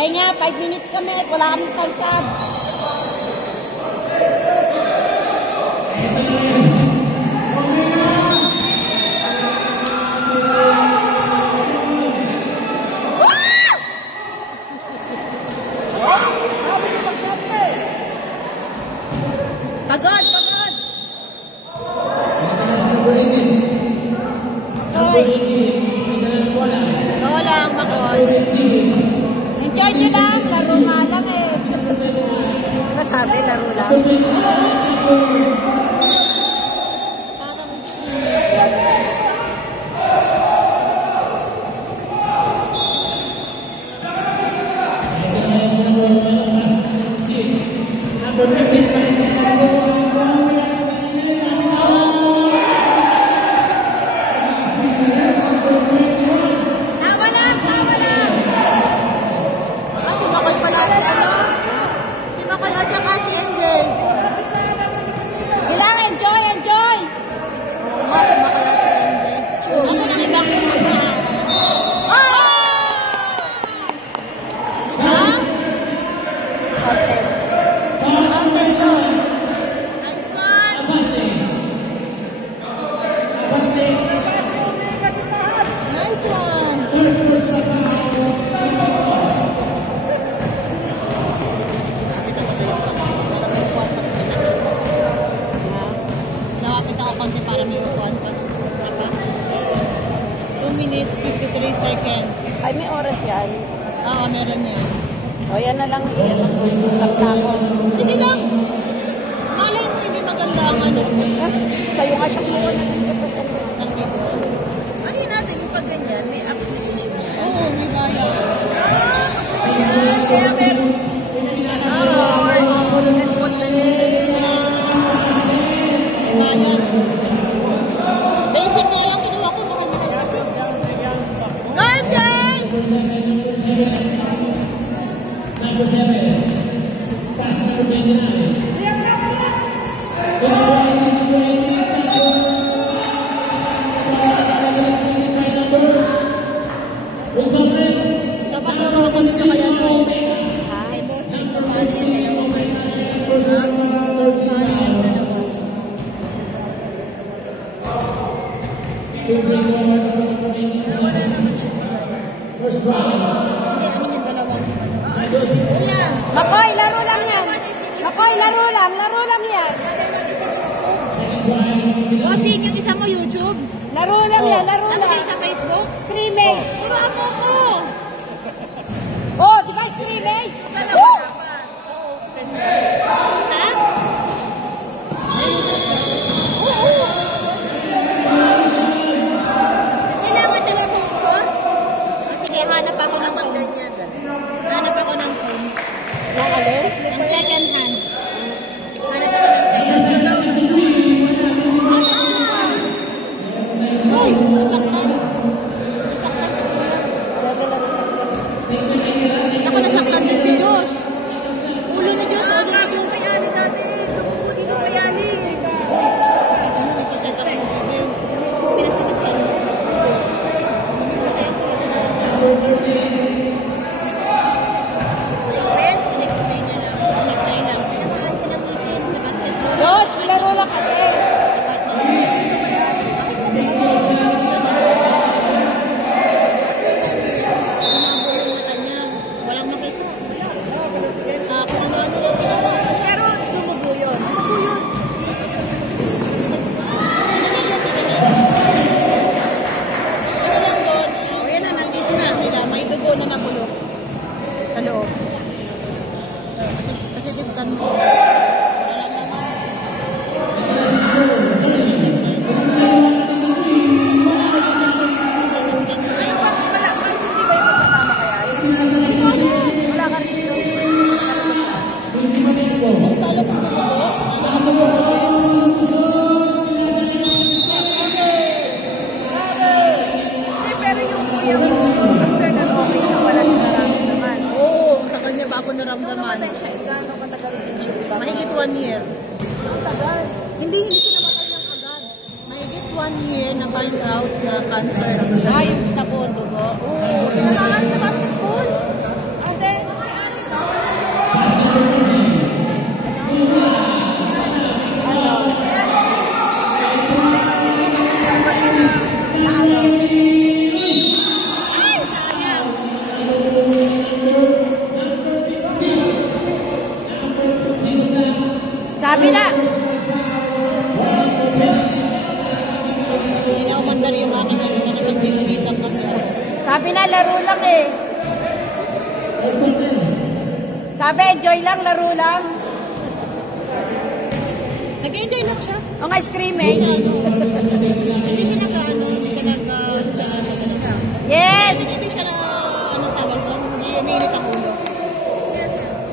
Kaya nga, 5 minutes kami. Wala kaming pansab. Pagod, pagod! Hoy! Oo lang, Makoy. Enjoy nyo lang, laro nga lang eh. Diba sabi, laro lang? Parang para may upuan pa. 2 minutes, 53 seconds. Ay, may oras yan. Oo, meron yan. O, yan na lang. Stop na ako. Sige lang. Malay mo, hindi maganda ang ano. Sa'yo nga siya kumuha ng video. Ano yun natin, yung pag ganyan, may application. Oo, may bayan. Kaya meron. Basic na lang kinuha ko mga nila kasi. Golden! Number 7. Pass number 29. Dapat naman ako dito kaya no. Kay boss ay kumali yan na lang. Wala naman siya. Hindi, amin yung dalawang yan. Makoy, laro lang yan. Makoy, laro lang. Laro lang yan. Bossing, yung isa mo YouTube. Laro lang yan. Laro Tapos lang. sa Facebook. Scrimmage. Turuan mo ko. Oh, di ba scrimmage? Dalawa pa. Ha? Kailangan telephone ko? O sige, hanap ako ng phone. Hanap ako ng phone. Ang alin? Ang second hand. Hanap ako ng second hand. Uy! Nasaktan. Nasaktan si Kuya. Ako nasaktan din si Josh. Ulo ni Josh. Ulo ni Josh. Mayali dati. Tumuputi ng mayali. Ito mo, ipichat ako ng video. Pinasigaskan mo. In-explain niya lang. In-explain lang. Kailangan ko ng meeting sa basketball. Josh, laro lang kasi. Pero tumubo yun. Tumubo yun. Ito lang doon. O yan na, nandito na. Sila, may dugo na nabulok. Sa loob. Kasi distan mo. Wala lang naman. Wala ka rin dito. Ang talo kong dumugo, nakatumugo yan. Hindi, pero yung kuya mo, after na okay siya, wala siya nararamdaman. Oo, sa kanya ba ako naramdaman? Namatay siya, gano'n katagal din siya. Mahigit 1 year. Ang tagal. Hindi siya namatay ng agad. Mahigit 1 year na find out na cancer. Ay, yung tapo ang dugo. Oo, tinamaan sa basketball. Ate, lang eh. Sabi, enjoy lang, laro lang. Nag-enjoy lang siya. Ang ice cream eh. Hindi siya hindi siya nag-sasasasasasa. Yes! Hindi siya na, anong tawag doon? Hindi umiinit ang ulo.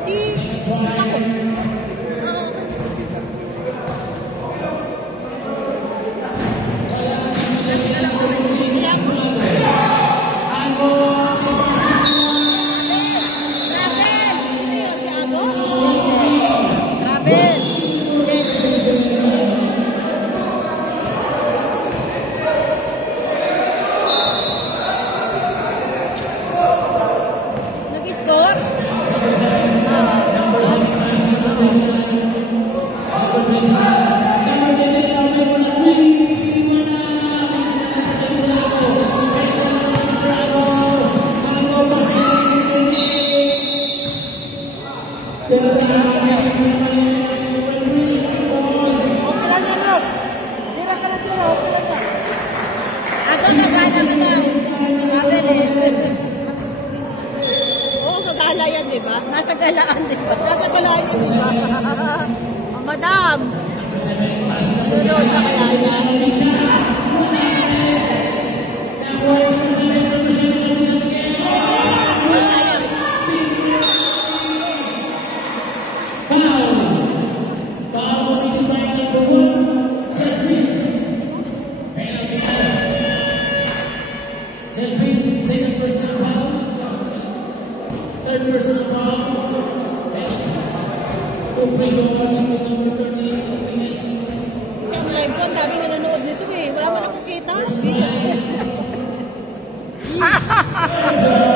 Si ako. Nag-score? Ako nagana ka daw. Sabi eh. Oo, gagala yan, di ba? Nasa galaan, di ba? Nasa galaan yan, di ba? Oh, madam! Nanonood na kaya yan? Oh, sayang. Third personal foul. Isang live ko, ang daming nanonood nito eh. Wala mo akong kita.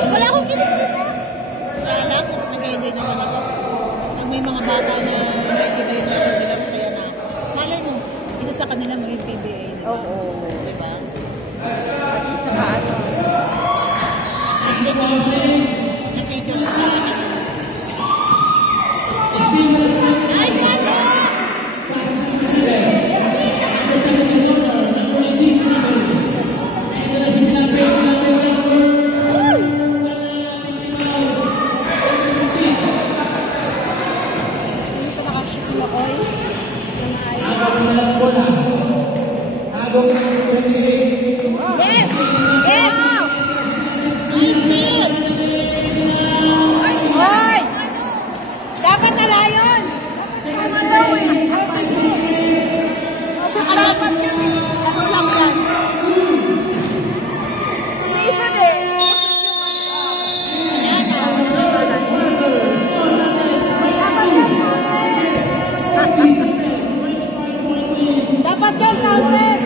Wala akong kita. Kaya lang, nag-enjoy naman ako. Pag may mga bata na nakikita yung program, masaya na. Malay mo, isa sa kanila maging PBA. Oo. Diba? At least nakaano. At least, na-feature lang sa akin. Nice one, no? Yes! Yes! Nice steal! Ay! Ay! Dapat na layon! Kumalaw eh! Dapat yan eh. Ano lang yan? Minsan eh! Ayan ah. Dapat yan, counter!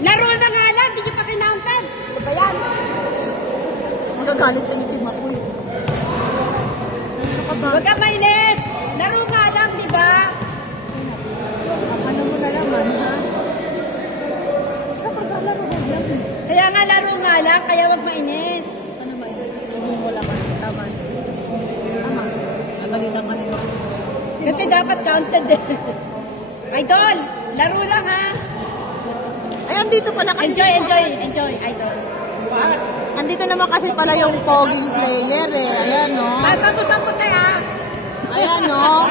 Laro na nga lang, hindi nyo pa kinounter! Ano ba yan? Magagalit sa inyo si Makoy. Huwag ka mainis! Laro nga lang, di ba? Ano mo na naman, ha? Kapag laro mo lang eh. Kaya nga laro nga lang, kaya huwag mainis. Ano ba yun? Ano wala ka? Tama. Tama. Nagalitan ka nila. Kasi dapat counted eh. Idol, laro lang ha. Ay, andito pala kasi. Enjoy, idol. Andito naman kasi pala yung poging player eh. Ayan, no? Sampo-sampo tayo ha. Ayan, no?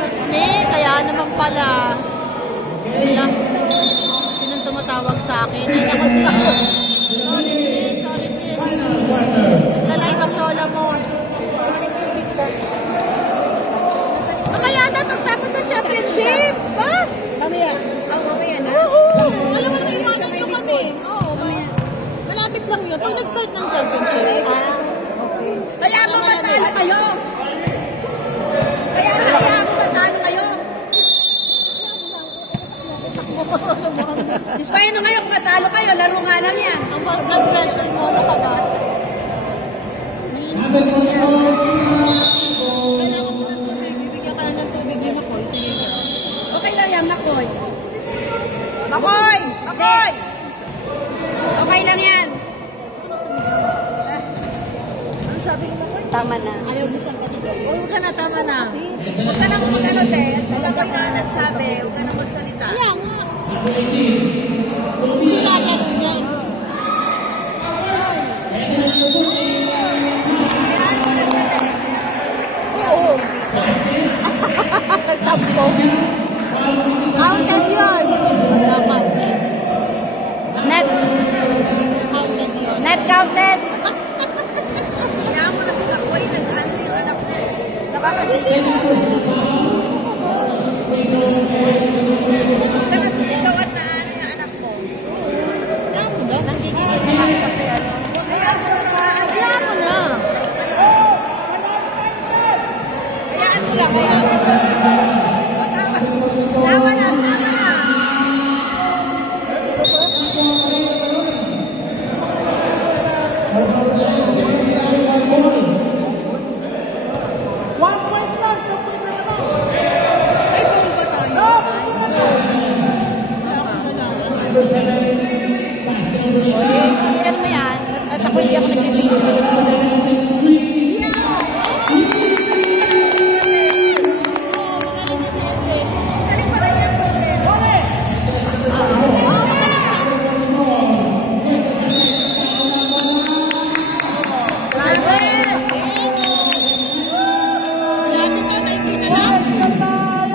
Sasme, kaya naman pala. Yun lang. Sinong tumatawag sa akin? Ay, naku siya. Sorry sis. Naglalay ang lola mo. Mamaya na, pagtapos ng championship. Ba? Mamaya. Mamaya na. Oo. Alam mo na, iwanan nyo kami. Oo, malapit lang yun. Pag nag-start ng championship. Kaya mo matalo kayo. Kaya mo matalo kayo. Diyos ko, ano ngayon kung matalo kayo, laro nga lang yan. Ang blood pressure mo, nakagat. Kailangan mo ng tubig. Bibigyan ka lang ng tubig yun ako. Sige ka. Okay lang yan, Makoy. Makoy! Makoy! Okay lang yan. Ang sabi ko Makoy? Tama na. Ayaw mo siyang katigay. Huwag ka na, tama na. Huwag ka na mag-ano, te. Sila ko na nagsabi. Huwag ka na magsalita. Kaya nga. Sila lang niya. Ika na sinigaw at naan yung anak mo. Nanggigil si Mami kasi ano. Kaya mo na. Hayaan mo lang, hayaan mo lang. Tama na, tama na. Ay, bawal ba tayo? Ilan mo yan? At ako hindi ako nagbibigay.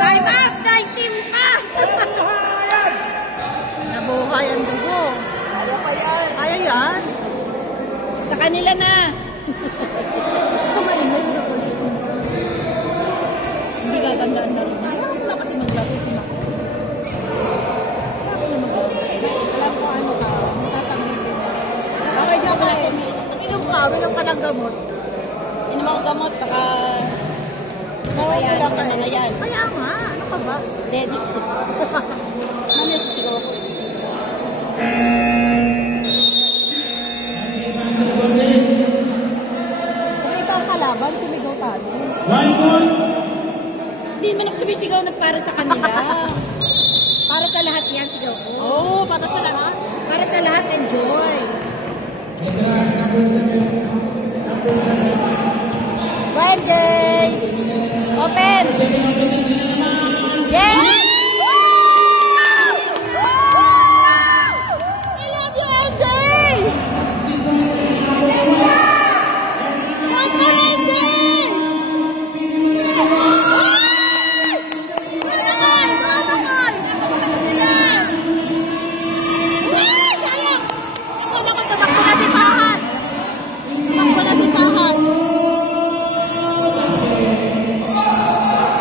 Time out! 19 pa! Nabuhay ang dugo. Kaya pa yan. Kaya yan. Sa kanila na. Kumainit na po. Hindi gagandaan na rin. Ayaw na kasi maglaro si Mako. Alam ko ano ka. Tatanggol din. Okay, di ako na. Inom ka ng gamot. Inom ako gamot, baka Nawawala ka na yan. Kaya nga. Ano ka ba? Ready ko. Ano yung sisigaw ako? Kung ito ang kalaban, sumigaw tayo. Hindi man ako sumisigaw na para sa kanila. Para sa lahat yan, sigaw ko. Oo, para sa lahat. Para sa lahat, enjoy. Go MJ! Open! Yes! Woo! Woo! I love you, MJ! One more, MJ!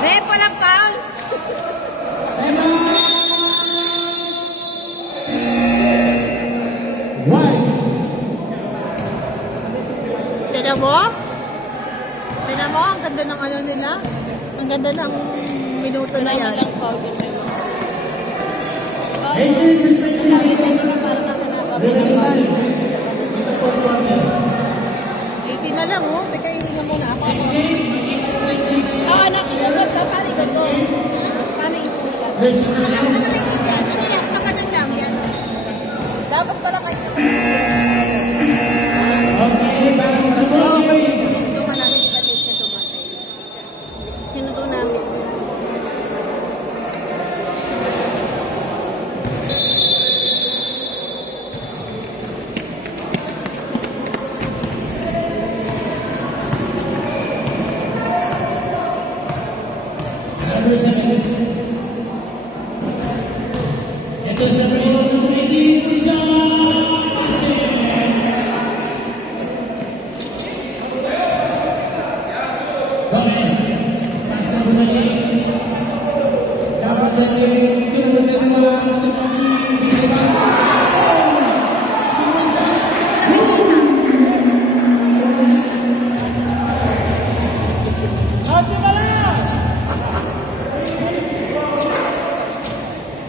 Repo lang, Paul! Tignan mo? Tignan mo, ang ganda ng ano nila. Ang ganda ng minuto na yan. Eighteen na lang, oh. Teka, hindi na muna ako. Nakilala sa pari ko to. Paano isula? Ano lang, pagkanan lang yan. Dapat pala kayo. Sinundo namin.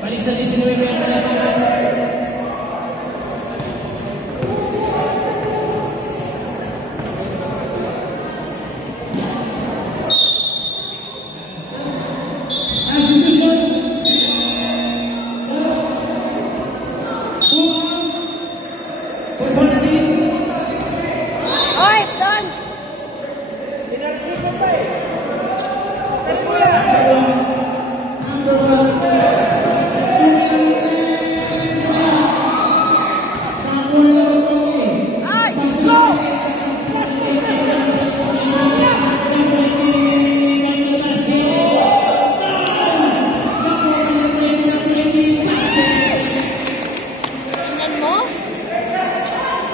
Balik sa 19 Oy, Don! Ay! Go! Tingnan mo.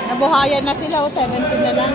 Nabuhayan na sila, o 17 na lang.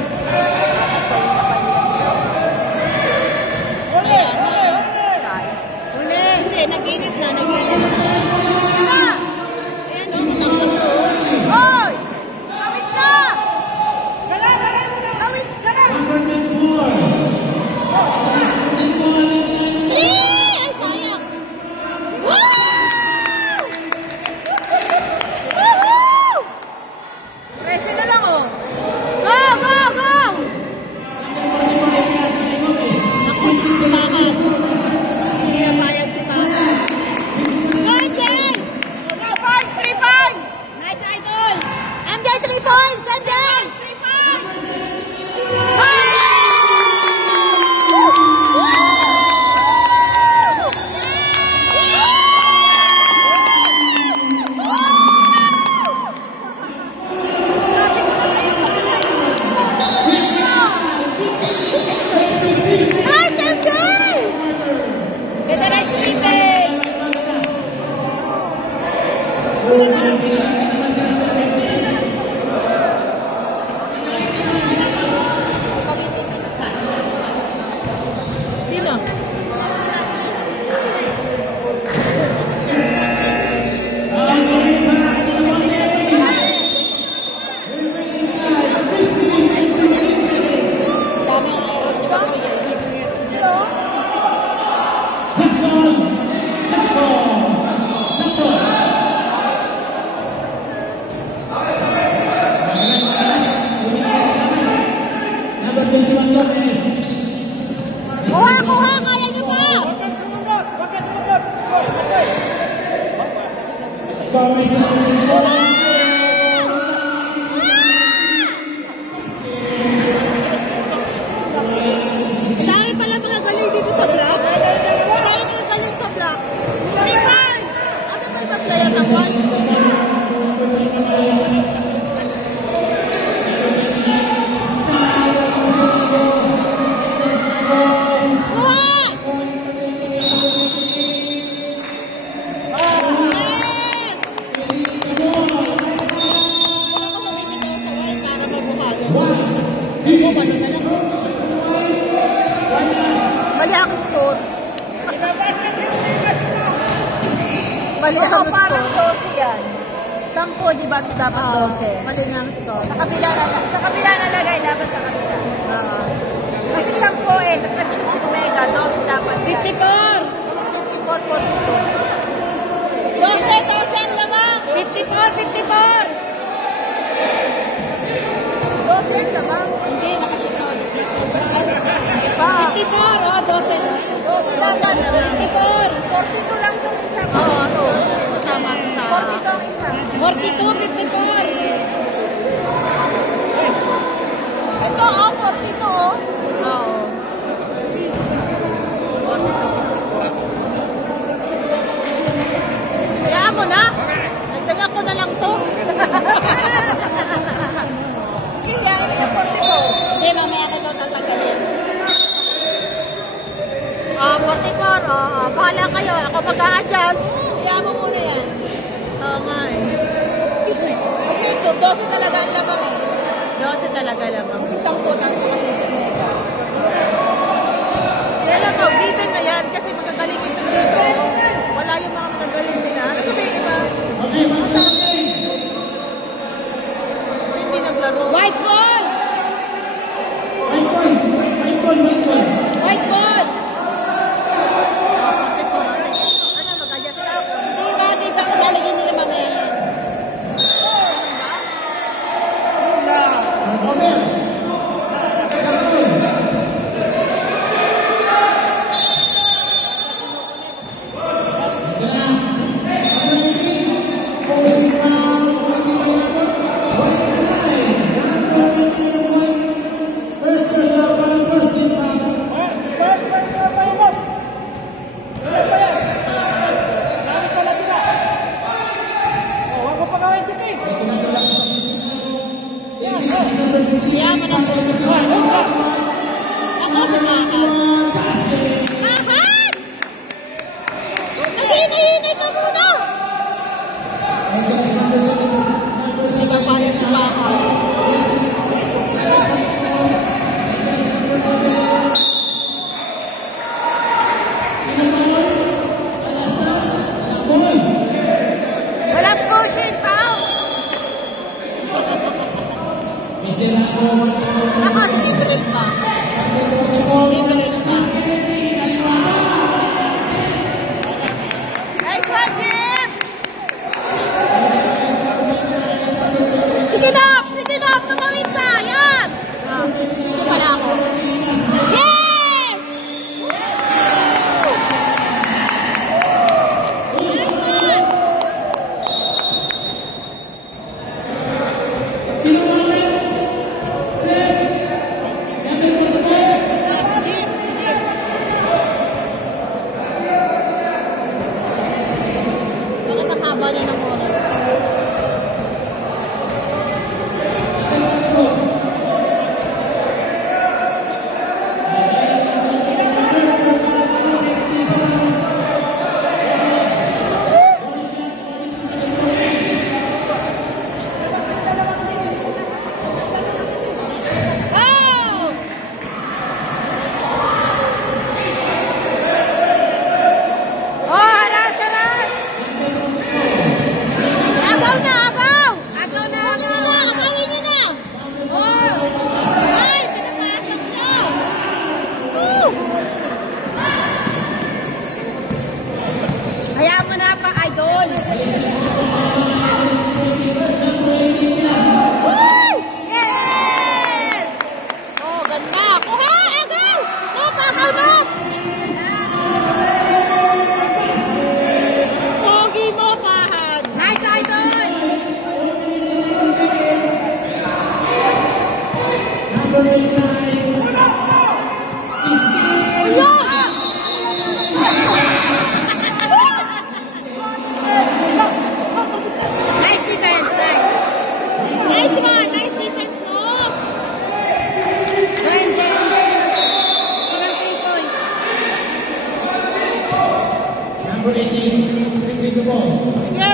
Dahil pala mga galing dito sa block. Dahil mga galing sa block. 3 points! Asa ba ibang player ng 1? Mali ang score. Mali ang score. Parang 12 yan. 10, di ba? Dapat 12. Mali nga ang score. Sa kabila nalagay, dapat sa kabila. Kasi 10 eh. Nag-shoot si Omega. 12 dapat yan. 54, 42. 12 naman. 54. 12 naman. Hindi, nakashoot na ulit. 54, 12 dapat. 54. 42 lang kung isa. Oo, tama ito sa 42 ang isa. 42, 54. Ito, 42. Oo. 42. Kaya mo na. Nagdagan ko na lang to. Sige, yan yung 42. Hindi, mamaya na daw tatanggalin. 44. Bahala kayo. Ako mag-a-adjust. Kaya mo muna yan. Tama eh. Kasi ito, 12 talaga ang labang eh. 12 talaga lamang. Kasi 10 tapos nakashoot si Omega. Alam mo, given na yan kasi magagaling ito dito. Wala yung mga magagaling nila. Ano sabi yung iba? Hindi naglaro. White ball! White ball! Ano, mag-adjust na ako. Di ba kung lalagyan nila mamaya yan? Kaya mo lang po. Ako si Mama. Mahan! Naghinay-hinay ka muna! Sige pa rin si Mahan. Walang pushing foul! Ako, sinibril pa. Sinibril pa. Nice one, Jim! Sige na! Tumawid ka! Yan! Hindi pala ako. Yes! Nice one! Bakit ang haba na ng oras?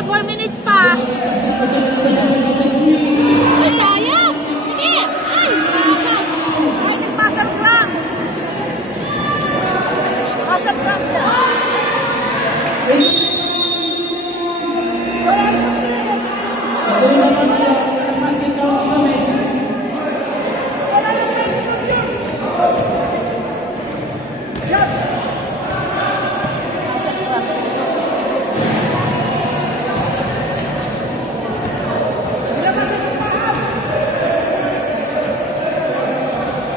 4 minutes pa. Ay, sayang. Sige. Ay, sayang. Ay, nag-muscle cramps. Muscle cramps na.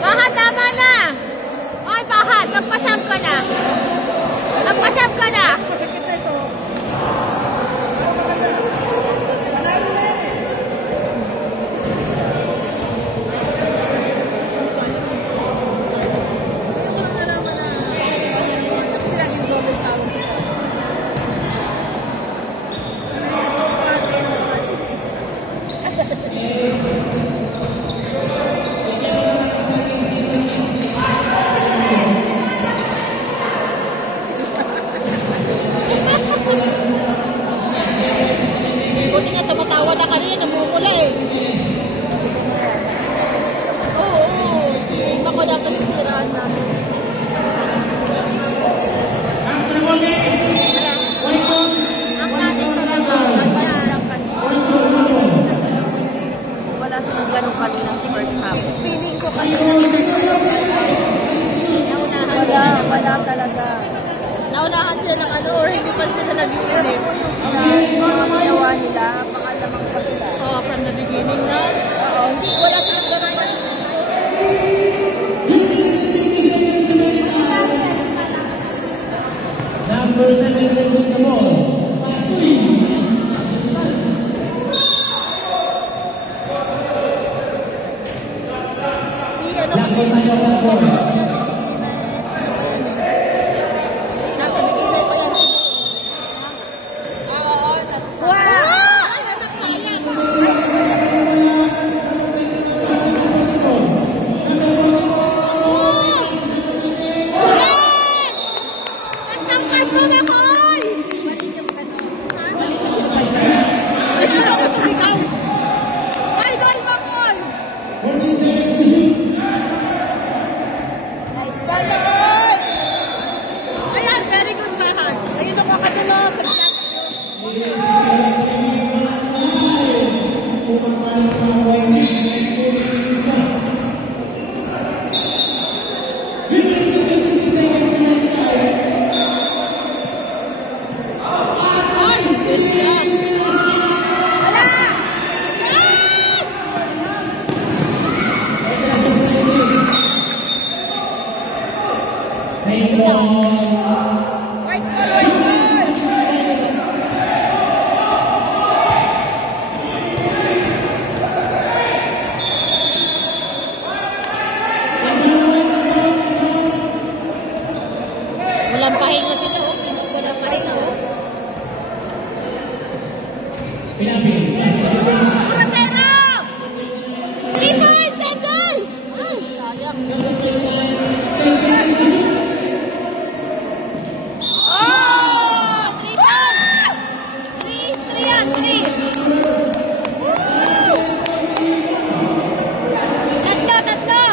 Bahat, tama na. Ay, Bahat, magpasab ka na. Magpasab ka na. Buti nga tumatawa na kanina, namumula eh. Oo, si Mako dapat isiraan natin. Ang natin talaga, Wala lang kanina. Wala silang ganun kanina first half. Feeling ko kasi wala talaga. naunahan sila ng ano or hindi pa sila nag-unit. Yung mga ginawa nila, pangalamang pa sila. Oh, from the beginning na. Oo, wala silang ganun kanina. Number 7 with the ball. Nasa beginning pa yan. Wow! Ay, anak, sayang. Tangkad mo na, Koy! Ay, ano ka sumigaw? Idol mo, Koy! Nice one, Makoy! Ayan, very good, Bahat. Ayun ang mga kadulo sa bilang. Ay, good job. Same ball. White ball, white ball! Walang pahinga sila, oh. Sino walang pahinga, oh. Pinapi. Matero! 3 points and goal! Ay, sayang. Oh! 3 points! 3 yan, 3. Woo! Tatlo!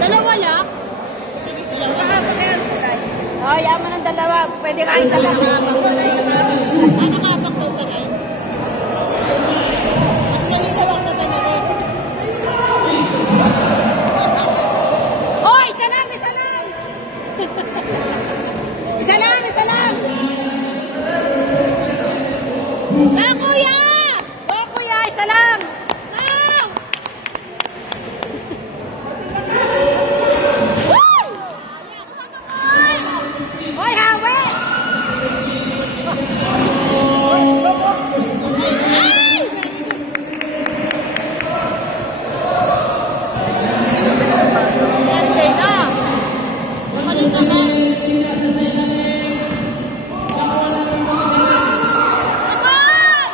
Dalawa lang? Sige, dalawa. Oh, yaman ng dalawa. Pwede ka isa lang. Ano kapak daw sa line? Mas malinaw ang mata na rin. Oh, isa lang, isa lang! Isa lang, isa lang! Na, kuya! Oh, kuya, isa lang! Ah! Woo! Hoy, hawi! Ay! Very good. Okay na. Gumaling naman. Naman!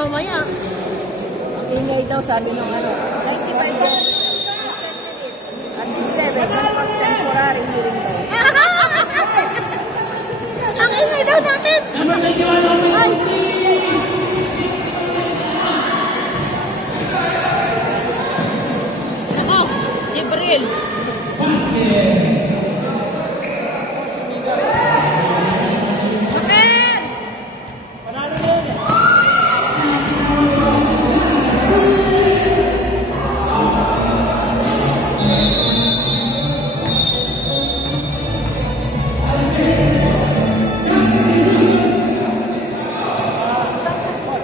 mamaya. Ang ingay daw, sabi nung ano, 95 minutes, 10 minutes. At this level, can cause temporary hearing loss. Ang ingay daw natin! Ay! Ako, Gabriel. Amen!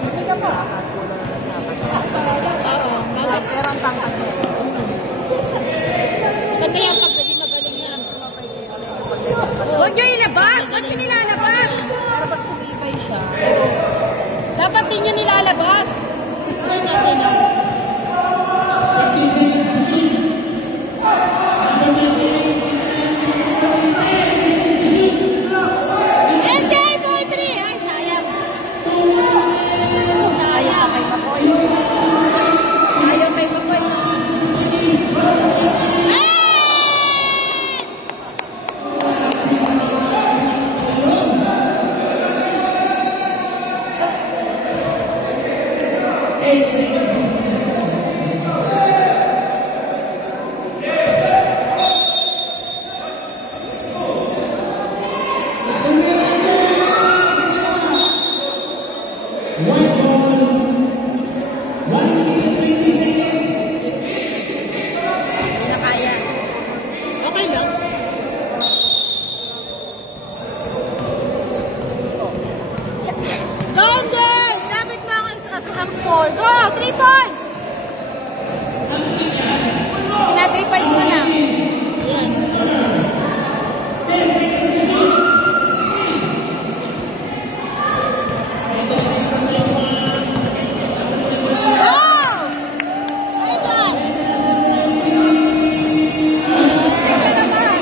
Sila ba? Kulang na sa Oo, bakit? pero ang tangkad niya. Ganda yan pag naging magaling yan. Huwag niyo ilabas! Ba't niyo nilalabas? Pero ba't kumibay siya? Pero, dapat din niyo nilalabas. Sino? MJ, 4-3! Ay, sayang. Ayaw kay Makoy. Ayaw kay Makoy. White ball. 1 minute and 20 seconds. Hindi na kaya. Okay lang. Go, MJ! Inabit mo ang score. Go! 3 points! Na 3 points mo na. Yan. Oh! Nice one! Tingnan naman.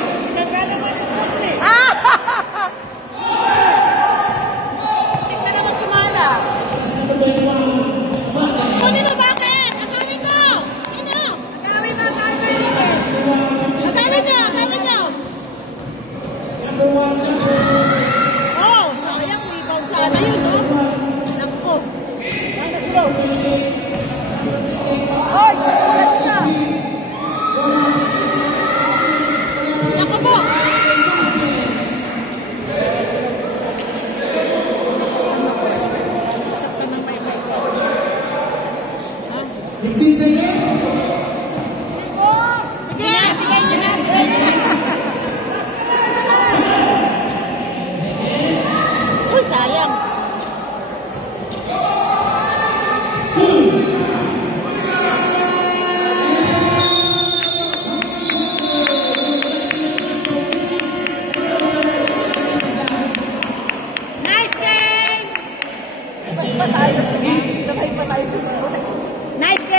Tingnan naman sumala. Kunin mo bakit? Agawin mo! Sino? Gawin mo, Linis. Agawin nyo! Agawin nyo! Oh! Sayang, rebound sana yun, no? Naku. Hoy, tutulat siya. Naku po! Saktan ng may-may. 15 seconds. Sige! Bigay niyo na, bigay niyo na. Uy, sayang! Nice game! Sabay pa tayo. Sabay pa tayo sumunod. Nice game!